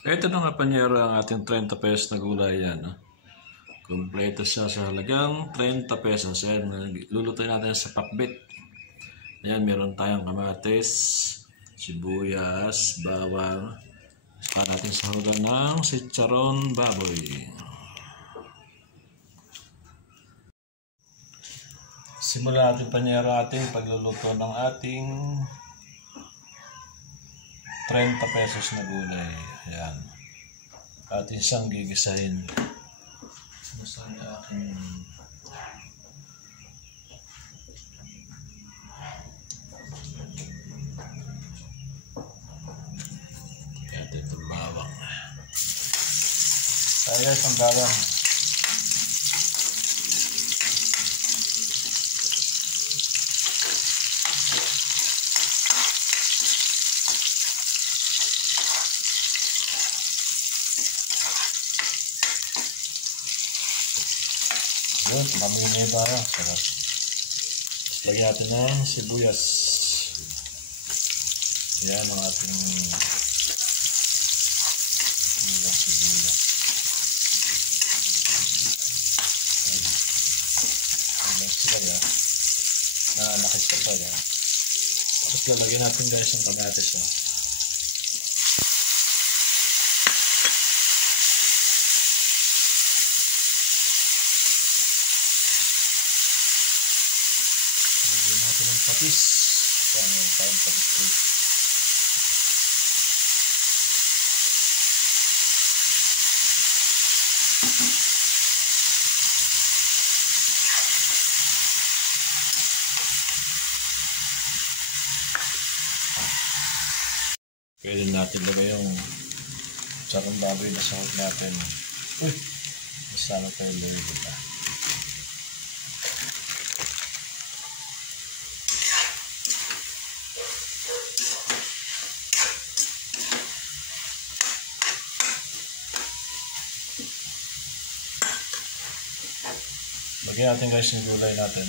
Ito na nga panyero ang ating 30 pesos na gulay yan. No? Kompleto siya sa halagang 30 pesos. Ayan, lulutuin natin sa pakbit. Ayan, meron tayong kamatis, sibuyas, bawang. Saka natin sa halagang ng chicharon baboy. Simulan natin panyero ating pagluluto ng ating 30 pesos na gulay. Ayan. Atin siyang gigisahin. Saan na aking... Ayan, itong bawang. Kaya itong bawang. Yun, mamimay ba? Sarap. Lagyan natin ng sibuyas. Yan ang ating sibuyas. Ayan sila yan. Nakalakit ka pa yan. Tapos lalagyan natin guys ang kamatis. Ng patis. Ayan, tawag patis ko. Pwede natin lagay yung sarang baboy na sahog natin. Uy! Masama tayo laway dito. Lagyan natin guys yung gulay natin.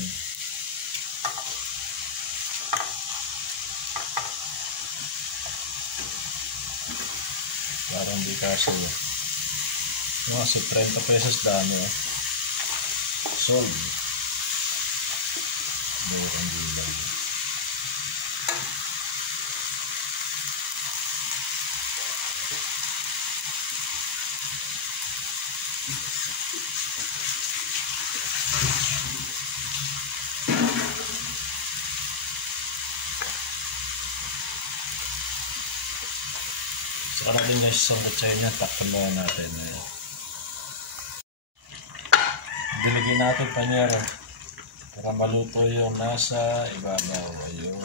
Parang di kaso. Kasi 30 pesos dami Sold. Bukan gulay. Saka natin guys isang kutsaya niya, takpan muna natin. Diligin natin panyero para maluto yung nasa ibabaw. Ayun.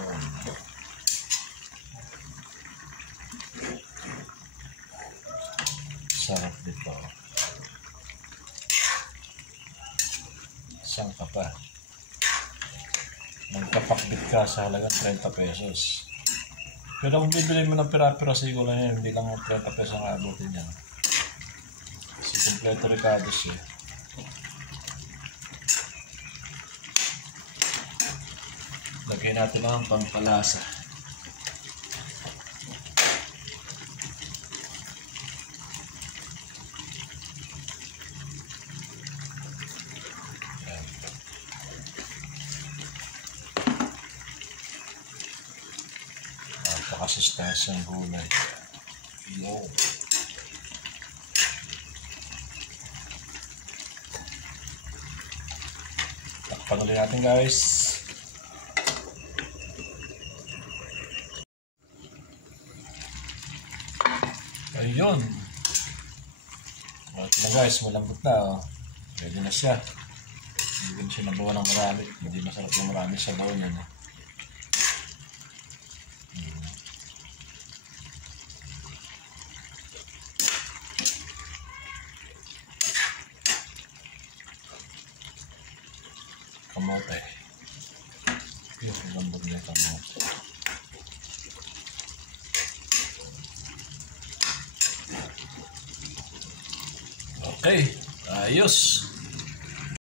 Sarap dito. Isang ka pa. Magkapakbit ka sa halagang 30 pesos. Pero kung bibili mo ng pira-pira sa gulay niya, hindi lang 30 pesos ang abutin niya. Kasi kompleto ricados Lagyan natin ang pampalasa. Napakasustansya ang gulay. Yo. Takpan ulit natin guys. Ayun. Ito na guys, malambot na. Pwede na siya. Hindi na siya nabawa ng marami. Hindi masarap yung marami sa bawa niya. Kamote. Yung lambot niya kamote. Okay, ayos.